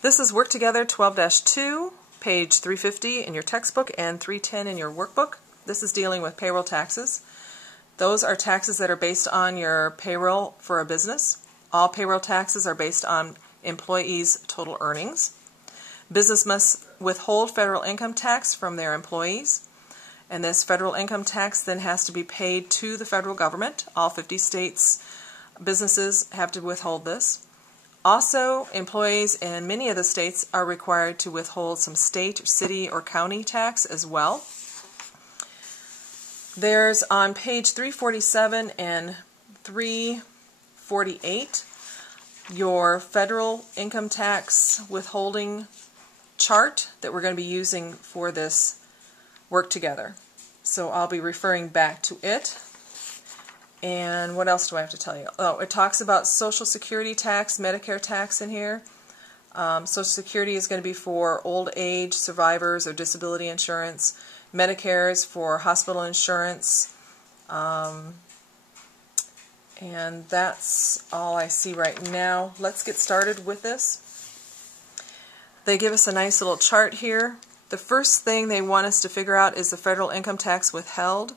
This is Work Together 12-2, page 350 in your textbook and 310 in your workbook. This is dealing with payroll taxes. Those are taxes that are based on your payroll for a business. All payroll taxes are based on employees' total earnings. Business must withhold federal income tax from their employees, and this federal income tax then has to be paid to the federal government. All 50 states' businesses have to withhold this. Also, employees in many of the states are required to withhold some state, city, or county tax as well. There's on page 347 and 348 your federal income tax withholding chart that we're going to be using for this work together. So I'll be referring back to it. And what else do I have to tell you? Oh, it talks about Social Security tax, Medicare tax in here. Social Security is going to be for old age survivors or disability insurance. Medicare is for hospital insurance. And that's all I see right now. Let's get started with this. They give us a nice little chart here. The first thing they want us to figure out is the federal income tax withheld.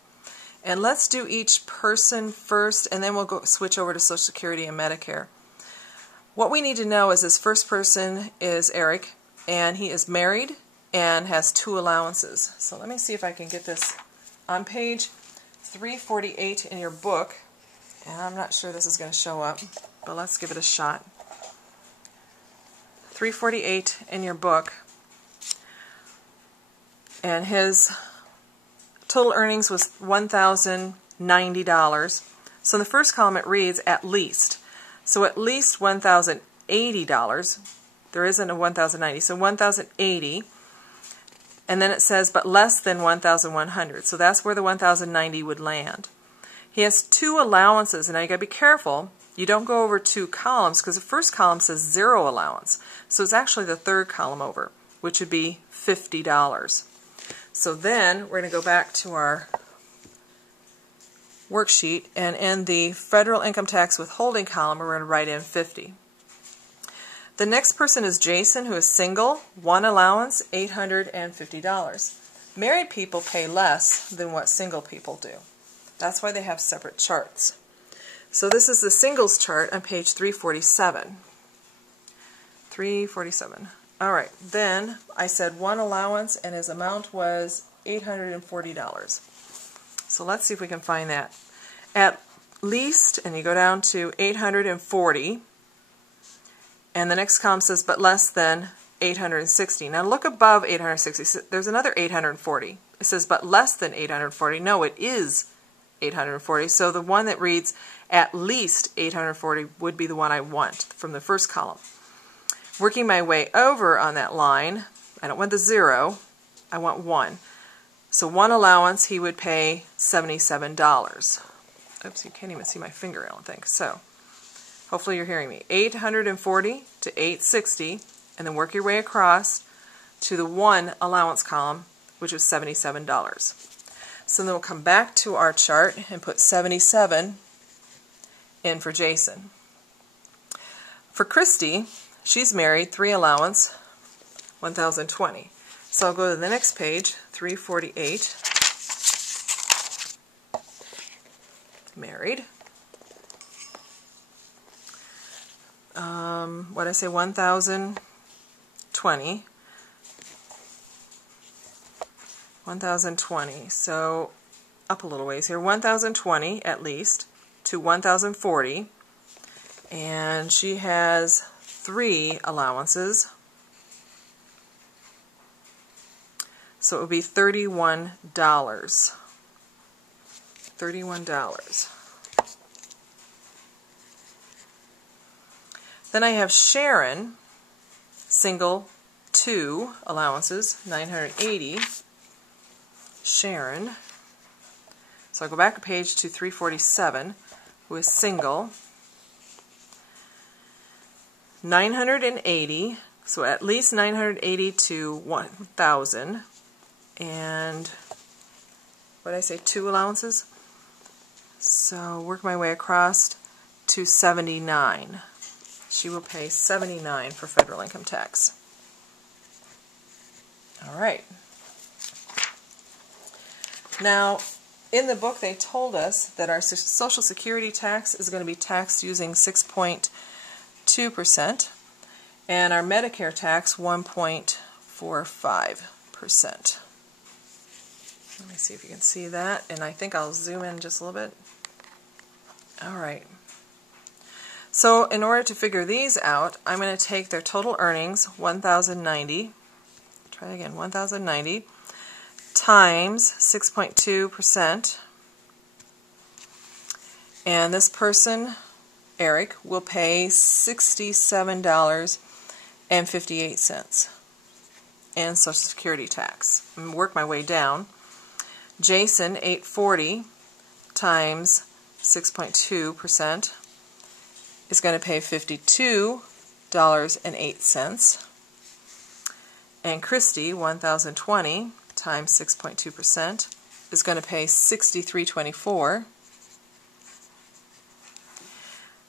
And let's do each person first, and then we'll switch over to Social Security and Medicare. What we need to know is this first person is Eric, and he is married and has 2 allowances. So let me see if I can get this on page 348 in your book. And I'm not sure this is going to show up, but let's give it a shot. 348 in your book, and his total earnings was $1,090. So in the first column it reads at least. So at least $1,080. There isn't a $1,090, so $1,080. And then it says but less than $1,100. So that's where the $1,090 would land. He has 2 allowances, and now you got to be careful. You don't go over 2 columns because the first column says 0 allowance. So it's actually the 3rd column over, which would be $50. So then we're going to go back to our worksheet, and in the federal income tax withholding column we're going to write in 50. The next person is Jason, who is single, 1 allowance, $850. Married people pay less than what single people do. That's why they have separate charts. So this is the singles chart on page 347. 347. All right, then I said 1 allowance, and his amount was $840. So let's see if we can find that. At least, and you go down to 840, and the next column says but less than 860. Now look above 860. There's another 840. It says but less than 840. No, it is 840. So the one that reads at least 840 would be the one I want from the first column. Working my way over on that line, I don't want the 0, I want 1. So 1 allowance, he would pay $77. Oops, you can't even see my finger, I don't think. So hopefully you're hearing me. 840 to 860, and then work your way across to the 1 allowance column, which is $77. So then we'll come back to our chart and put 77 in for Jason. For Christy, she's married, 3 allowance, $1,020. So I'll go to the next page, 348. Married. What did I say? 1,020. 1,020. So up a little ways here. 1,020 at least to 1,040. And she has 3 allowances. So it would be $31. $31. Then I have Sharon, single, 2 allowances, $980. Sharon. So I'll go back a page to 347, who is single, $980, so at least $980 to 1,000, and what did I say, 2 allowances? So work my way across to 79. she will pay $79 for federal income tax. All right. Now, in the book they told us that our Social Security tax is going to be taxed using 6.2% and our Medicare tax 1.45%. Let me see if you can see that, and I think I'll zoom in just a little bit. All right. So in order to figure these out, I'm going to take their total earnings, 1,090, try again, 1,090, times 6.2%, and this person, Eric, will pay $67.58 in Social Security tax. I'm going to work my way down. Jason, $840 times 6.2% is going to pay $52.08. And Christy, 1,020 times 6.2% is going to pay $63.24.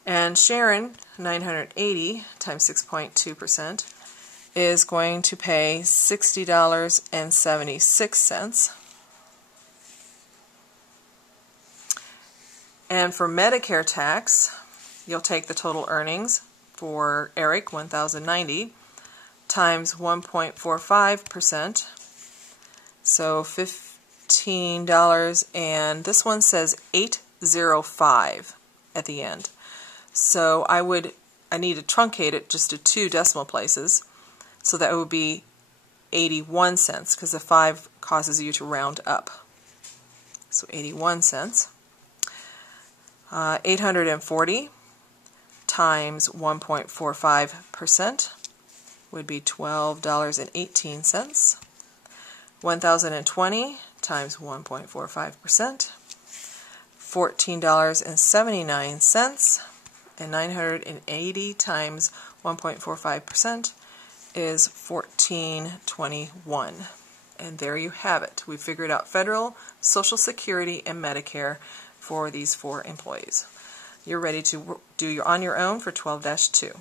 And Sharon, 980 times 6.2% is going to pay $60.76. And for Medicare tax, you'll take the total earnings for Eric, 1,090, times 1.45%, so $15, and this one says $805 at the end. So I need to truncate it just to 2 decimal places, so that would be 81 cents, because the 5 causes you to round up. So 81 cents. 840 times 1.45% would be $12.18. 1,020 times 1.45%, $14.79, and 980 times 1.45% is $14.21. And there you have it. We figured out federal, Social Security, and Medicare for these 4 employees. You're ready to do on your own for 12-2.